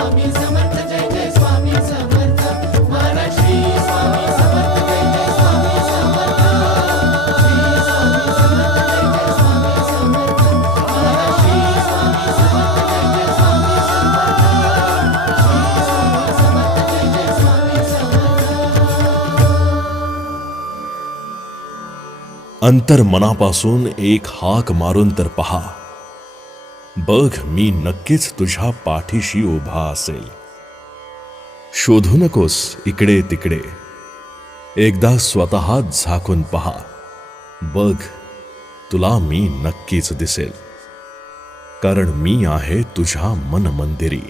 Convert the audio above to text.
स्वामी समर्थ जय जय स्वामी समर्थ महाराष्ट्री स्वामी समर्थ जय जय स्वामी समर्थ श्री स्वामी समर्थ जय जय स्वामी समर्थ महाराष्ट्री स्वामी समर्थ जय जय स्वामी समर्थ श्री स्वामी समर्थ जय जय स्वामी समर्थ. अंतर मनापासून एक हाक मारून तर पहा, बघ मी नक्कीच तुझ्या पाठीशी उभा असेल. शोधू नकोस इकडे तिकडे, एकदा स्वतःच झाकून पहा, बघ तुला मी नक्कीच दिसेल. कारण मी आहे तुझ्या मन मंदिरी.